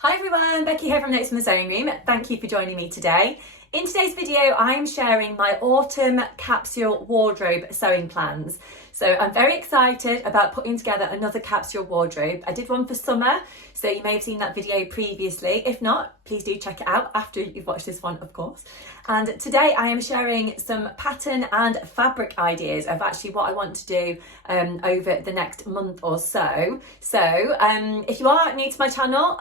Hi everyone, Becky here from Notes from the Sewing Room. Thank you for joining me today. In today's video, I'm sharing my autumn capsule wardrobe sewing plans. So I'm very excited about putting together another capsule wardrobe. I did one for summer, so you may have seen that video previously. If not, please do check it out after you've watched this one, of course. And today I am sharing some pattern and fabric ideas of actually what I want to do over the next month or so. So if you are new to my channel,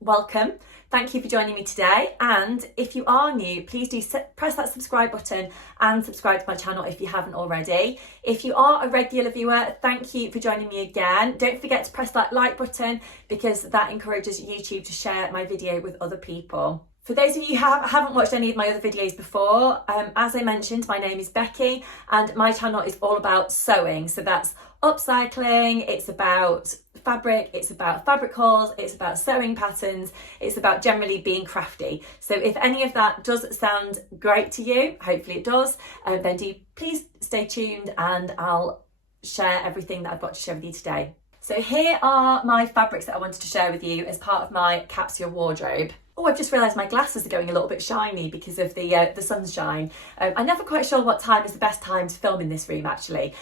welcome. Thank you for joining me today, and if you are new, please do press that subscribe button and subscribe to my channel if you haven't already. If you are a regular viewer, thank you for joining me again. Don't forget to press that like button because that encourages YouTube to share my video with other people. For those of you who haven't watched any of my other videos before, as I mentioned, my name is Becky and my channel is all about sewing. So that's upcycling, it's about fabric, it's about fabric hauls, it's about sewing patterns, it's about generally being crafty. So if any of that does sound great to you, hopefully it does, then do please stay tuned and I'll share everything that I've got to share with you today. So here are my fabrics that I wanted to share with you as part of my capsule wardrobe. Oh, I've just realised my glasses are going a little bit shiny because of the sunshine. I'm never quite sure what time is the best time to film in this room actually,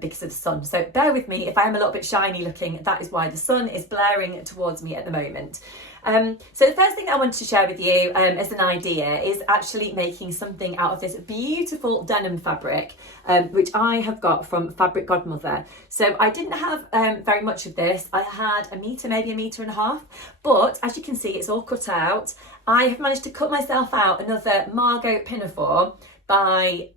because of the sun. So bear with me if I am a little bit shiny looking, that is why the sun is blaring towards me at the moment. So the first thing I wanted to share with you as an idea is actually making something out of this beautiful denim fabric, which I have got from Fabric Godmother. So I didn't have very much of this. I had a metre, maybe a metre and a half, but as you can see, it's all cut out. I have managed to cut myself out another Margot pinafore by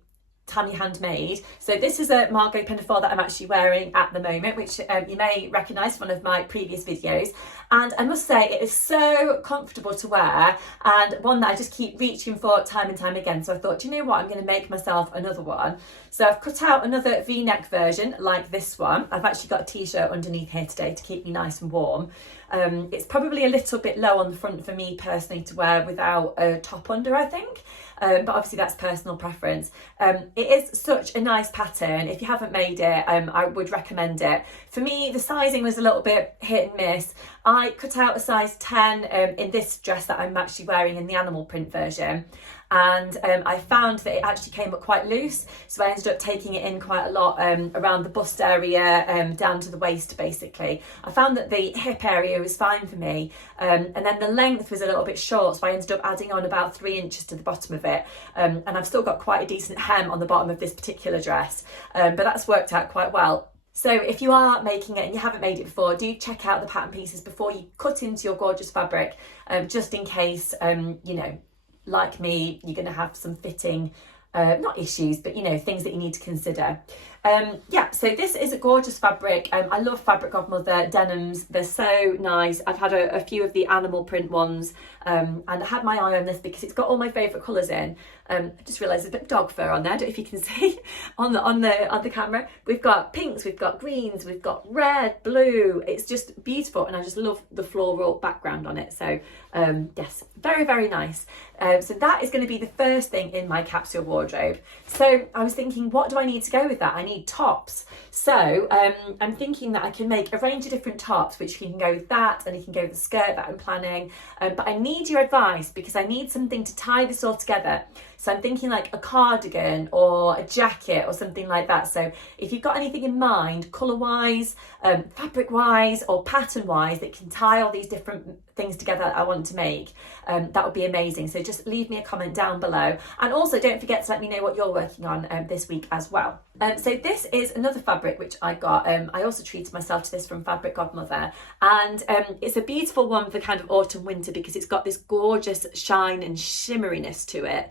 Tammy Handmade. So this is a Margot pinafore that I'm actually wearing at the moment, which you may recognise from one of my previous videos. And I must say it is so comfortable to wear and one that I just keep reaching for time and time again. So I thought, you know what, I'm going to make myself another one. So I've cut out another V-neck version like this one. I've actually got a t-shirt underneath here today to keep me nice and warm. It's probably a little bit low on the front for me personally to wear without a top under, I think. But obviously that's personal preference. It is such a nice pattern. If you haven't made it, I would recommend it. For me, the sizing was a little bit hit and miss. I cut out a size 10 in this dress that I'm actually wearing in the animal print version. And I found that it actually came up quite loose, so I ended up taking it in quite a lot around the bust area, down to the waist basically. I found that the hip area was fine for me, and then the length was a little bit short, so I ended up adding on about 3 inches to the bottom of it, and I've still got quite a decent hem on the bottom of this particular dress, but that's worked out quite well. So if you are making it and you haven't made it before, do check out the pattern pieces before you cut into your gorgeous fabric, just in case, you know, like me, you're going to have some fitting, not issues, but you know, things that you need to consider. Yeah, so this is a gorgeous fabric. I love Fabric Godmother denims. They're so nice. I've had a few of the animal print ones, and I had my eye on this because it's got all my favourite colours in. I just realised there's a bit of dog fur on there. I don't know if you can see on the camera. We've got pinks, we've got greens, we've got red, blue. It's just beautiful, and I just love the floral background on it. So yes, very, very nice. So that is going to be the first thing in my capsule wardrobe. So I was thinking, what do I need to go with that? I need tops. So I'm thinking that I can make a range of different tops, which you can go with that, and you can go with the skirt that I'm planning. But I need your advice because I need something to tie this all together. So I'm thinking like a cardigan or a jacket or something like that. So if you've got anything in mind, colour-wise, fabric-wise or pattern-wise that can tie all these different things together that I want to make, that would be amazing. So just leave me a comment down below. And also don't forget to let me know what you're working on this week as well. So this is another fabric which I got. I also treated myself to this from Fabric Godmother. And it's a beautiful one for kind of autumn winter because it's got this gorgeous shine and shimmeriness to it.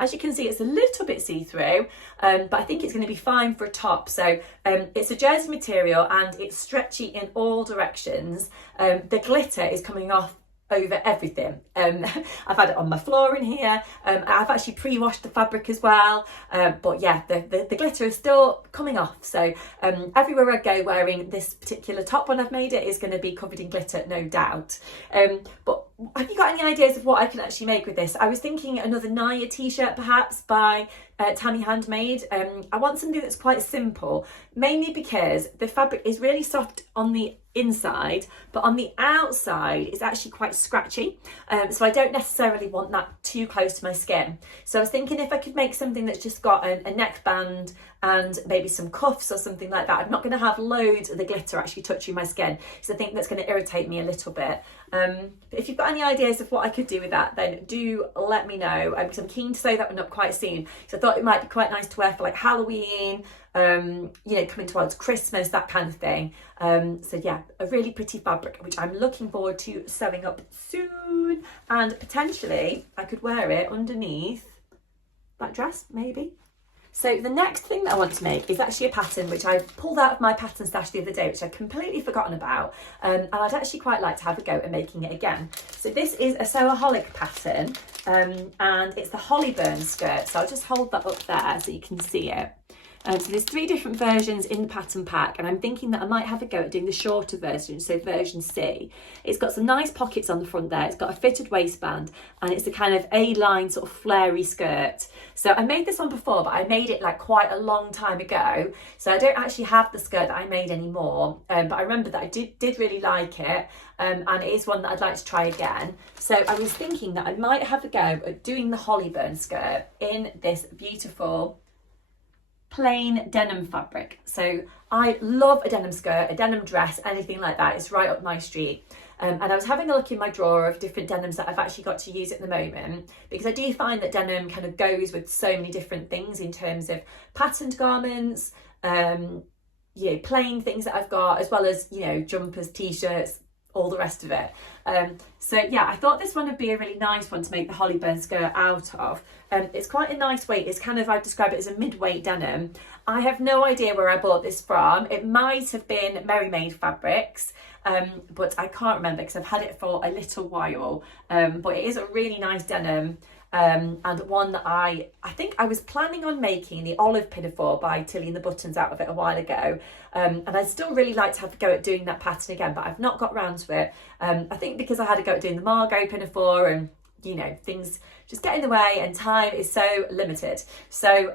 As you can see, it's a little bit see-through, but I think it's going to be fine for a top. So it's a jersey material and it's stretchy in all directions. The glitter is coming off over everything. I've had it on my floor in here. I've actually pre-washed the fabric as well, but yeah, the glitter is still coming off. So everywhere I go wearing this particular top when I've made it is going to be covered in glitter, no doubt. But have you got any ideas of what I can actually make with this? I was thinking another Naya t-shirt perhaps by Tammy Handmade. I want something that's quite simple, mainly because the fabric is really soft on the inside, but on the outside it's actually quite scratchy, so I don't necessarily want that too close to my skin. So I was thinking if I could make something that's just got a neckband and maybe some cuffs or something like that. I'm not going to have loads of the glitter actually touching my skin, because I think that's going to irritate me a little bit. But if you've got any ideas of what I could do with that, then do let me know, because I'm keen to sew that one up quite soon. So I thought it might be quite nice to wear for like Halloween, you know, coming towards Christmas, that kind of thing. So yeah, a really pretty fabric, which I'm looking forward to sewing up soon. And potentially I could wear it underneath that dress, maybe. So the next thing that I want to make is actually a pattern which I pulled out of my pattern stash the other day, which I'd completely forgotten about, and I'd actually quite like to have a go at making it again. So this is a Sewaholic pattern, and it's the Hollyburn skirt. So I'll just hold that up there so you can see it. So there's 3 different versions in the pattern pack, and I'm thinking that I might have a go at doing the shorter version, so version C. It's got some nice pockets on the front there, it's got a fitted waistband, and it's a kind of A-line sort of flary skirt. So I made this one before, but I made it like quite a long time ago, so I don't actually have the skirt that I made anymore, but I remember that I did really like it, and it is one that I'd like to try again. So I was thinking that I might have a go at doing the Hollyburn skirt in this beautiful plain denim fabric. So I love a denim skirt, a denim dress, anything like that. It's right up my street. And I was having a look in my drawer of different denims that I've actually got to use at the moment, because I do find that denim kind of goes with so many different things in terms of patterned garments, you know, plain things that I've got, as well as, you know, jumpers, t-shirts, all the rest of it. So yeah, I thought this one would be a really nice one to make the Hollyburn skirt out of. It's quite a nice weight. It's kind of, I'd describe it as a mid-weight denim. I have no idea where I bought this from. It might have been Maid Fabrics, but I can't remember because I've had it for a little while. But it is a really nice denim. And one that I think I was planning on making the olive pinafore by tilling the buttons out of it a while ago, and I'd still really like to have a go at doing that pattern again, but I've not got round to it. I think because I had a go at doing the Margot pinafore, and you know, things just get in the way and time is so limited. So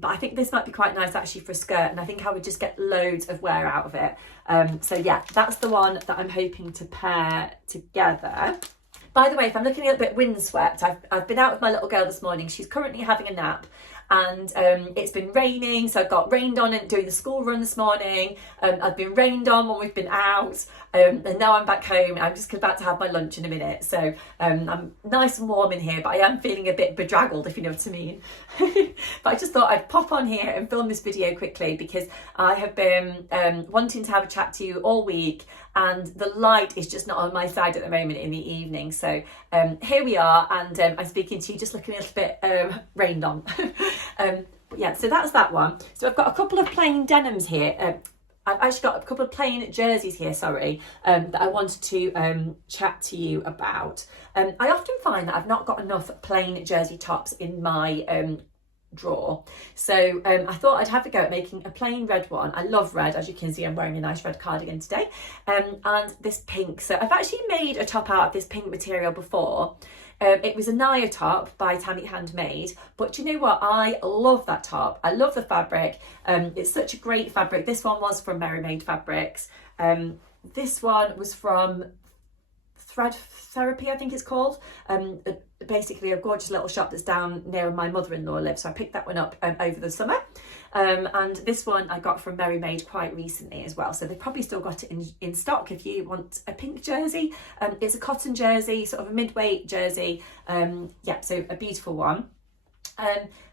but I think this might be quite nice actually for a skirt, and I think I would just get loads of wear out of it. So yeah, that's the one that I'm hoping to pair together. By the way, if I'm looking a little bit windswept, I've been out with my little girl this morning. She's currently having a nap, and it's been raining, so I got rained on and doing the school run this morning. I've been rained on when we've been out, and now I'm back home. I'm just about to have my lunch in a minute, so I'm nice and warm in here, but I am feeling a bit bedraggled, if you know what I mean. But I just thought I'd pop on here and film this video quickly, because I have been wanting to have a chat to you all week, and the light is just not on my side at the moment in the evening. So here we are, and I'm speaking to you just looking a little bit rained on. But yeah, so that's that one. So I've got a couple of plain denims here. I've actually got a couple of plain jerseys here, sorry, that I wanted to chat to you about. I often find that I've not got enough plain jersey tops in my drawer, so I thought I'd have a go at making a plain red one. I love red, as you can see. I'm wearing a nice red cardigan today, and this pink. So I've actually made a top out of this pink material before. It was a Naya top by Tammy Handmade, but do you know what? I love that top. I love the fabric. It's such a great fabric. This one was from Maid Fabrics. This one was from Thread Therapy, I think it's called. Basically a gorgeous little shop that's down near where my mother-in-law lives, so I picked that one up over the summer. And this one I got from Maid quite recently as well, so they've probably still got it in stock if you want a pink jersey. It's a cotton jersey, sort of a mid-weight jersey. Yeah, so a beautiful one.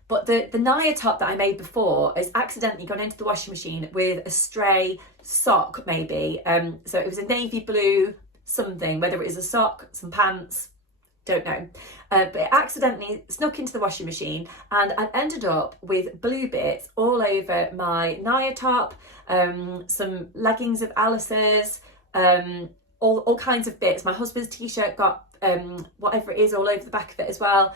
But the Naya top that I made before has accidentally gone into the washing machine with a stray sock, maybe. So it was a navy blue something, whether it was a sock, some pants, don't know, but it accidentally snuck into the washing machine, and I ended up with blue bits all over my Naya top, some leggings of Alice's, all kinds of bits. My husband's t-shirt got whatever it is all over the back of it as well.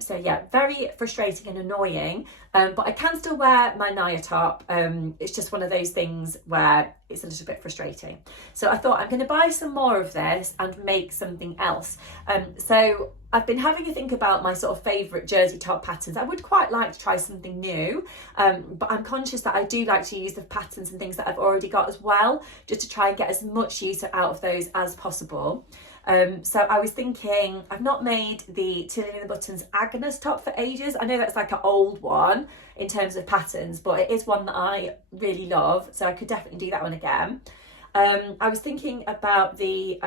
So yeah, very frustrating and annoying, but I can still wear my Naya top. It's just one of those things where it's a little bit frustrating. So I thought I'm going to buy some more of this and make something else. So I've been having a think about my sort of favourite jersey top patterns. I would quite like to try something new, but I'm conscious that I do like to use the patterns and things that I've already got as well, just to try and get as much use out of those as possible. So I was thinking, I've not made the Tilling in the Buttons Agnes top for ages. I know that's like an old one in terms of patterns, but it is one that I really love, so I could definitely do that one again. I was thinking about the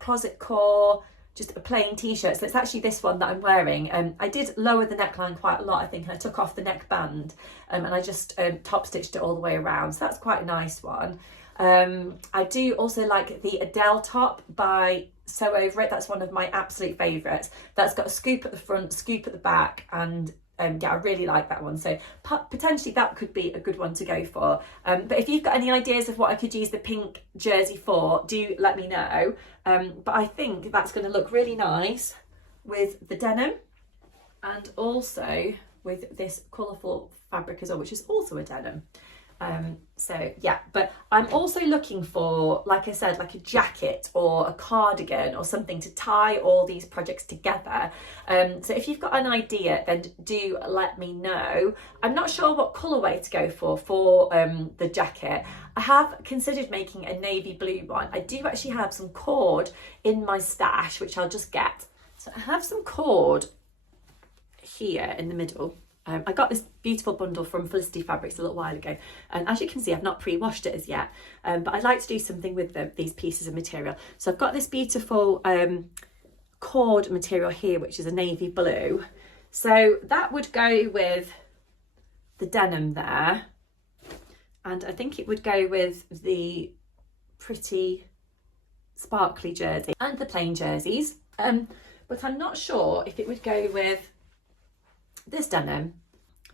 Closet Core, just a plain t-shirt. So it's actually this one that I'm wearing. I did lower the neckline quite a lot, I think, and I took off the neckband and I just top stitched it all the way around. So that's quite a nice one. I do also like the Adele top by Sew Over It. That's one of my absolute favourites. That's got a scoop at the front, scoop at the back, and yeah, I really like that one. So potentially that could be a good one to go for. But if you've got any ideas of what I could use the pink jersey for, do let me know. But I think that's going to look really nice with the denim and also with this colourful fabric as well, which is also a denim. So yeah, but I'm also looking for, like I said, like a jacket or a cardigan or something to tie all these projects together. So if you've got an idea, then do let me know. I'm not sure what colourway to go for the jacket. I have considered making a navy blue one. I do actually have some cord in my stash, which I'll just get. So I have some cord here in the middle. I got this beautiful bundle from Felicity Fabrics a little while ago, and as you can see, I've not pre-washed it as yet, but I'd like to do something with these pieces of material. So I've got this beautiful cord material here, which is a navy blue. So that would go with the denim there, and I think it would go with the pretty sparkly jersey and the plain jerseys, but I'm not sure if it would go with this denim.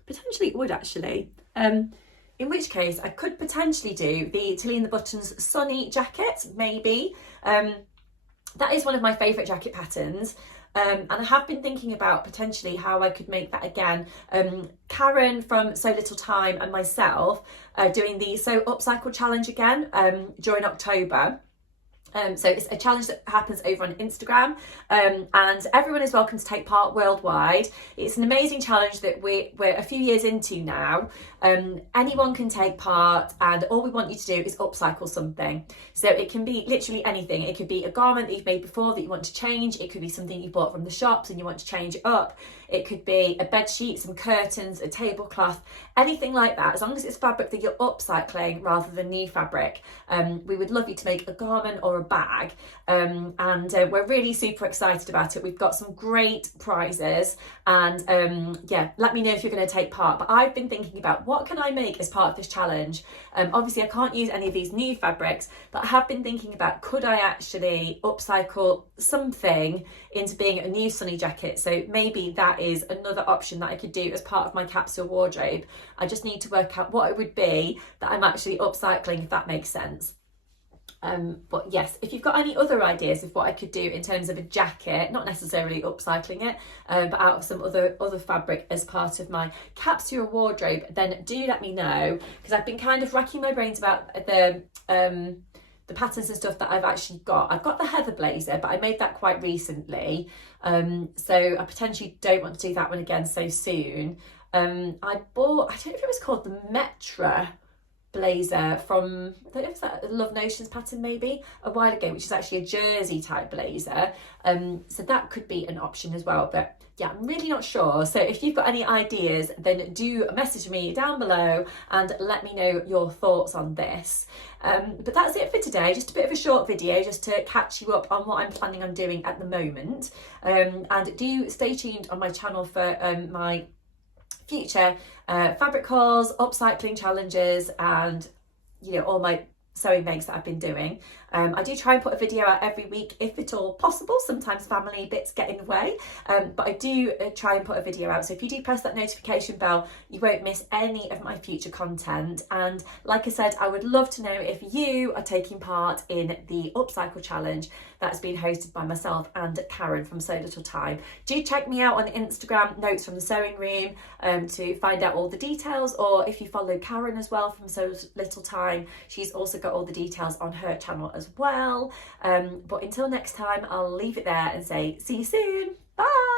Potentially it would actually, in which case I could potentially do the Tilly in the Buttons Sunny jacket, maybe. That is one of my favourite jacket patterns, and I have been thinking about potentially how I could make that again. Karen from So Little Time and myself are doing the Sew Upcycle challenge again during October. So it's a challenge that happens over on Instagram, and everyone is welcome to take part worldwide. It's an amazing challenge that we're a few years into now. Anyone can take part, and all we want you to do is upcycle something. So it can be literally anything. It could be a garment that you've made before that you want to change. It could be something you bought from the shops and you want to change it up. It could be a bed sheet, some curtains, a tablecloth, anything like that. As long as it's fabric that you're upcycling rather than new fabric, we would love you to make a garment or a bag, and we're really super excited about it. We've got some great prizes, and yeah, let me know if you're going to take part. But I've been thinking about what can I make as part of this challenge. Obviously I can't use any of these new fabrics, but I have been thinking about, could I actually upcycle something into being a new sunny jacket? So maybe that is another option that I could do as part of my capsule wardrobe. I just need to work out what it would be that I'm actually upcycling, if that makes sense. But yes, if you've got any other ideas of what I could do in terms of a jacket, not necessarily upcycling it, but out of some other fabric as part of my capsule wardrobe, then do let me know, because I've been kind of racking my brains about the patterns and stuff that I've actually got. I've got the heather blazer, but I made that quite recently, so I potentially don't want to do that one again so soon. I bought, I don't know if it was called the Metra blazer from, I don't know if that Love Notions pattern maybe, a while ago, which is actually a jersey type blazer. So that could be an option as well, but yeah, I'm really not sure. So if you've got any ideas, then do message me down below and let me know your thoughts on this. But that's it for today, just a bit of a short video just to catch you up on what I'm planning on doing at the moment. And do stay tuned on my channel for my future fabric hauls, upcycling challenges, and you know, all my sewing makes that I've been doing. I do try and put a video out every week if at all possible. Sometimes family bits get in the way, but I do try and put a video out. So if you do press that notification bell, you won't miss any of my future content. And like I said, I would love to know if you are taking part in the upcycle challenge that's been hosted by myself and Karen from So Little Time. Do check me out on Instagram, Notes from the Sewing Room, to find out all the details, or if you follow Karen as well from So Little Time, she's also got all the details on her channel as well. But until next time, I'll leave it there and say see you soon. Bye.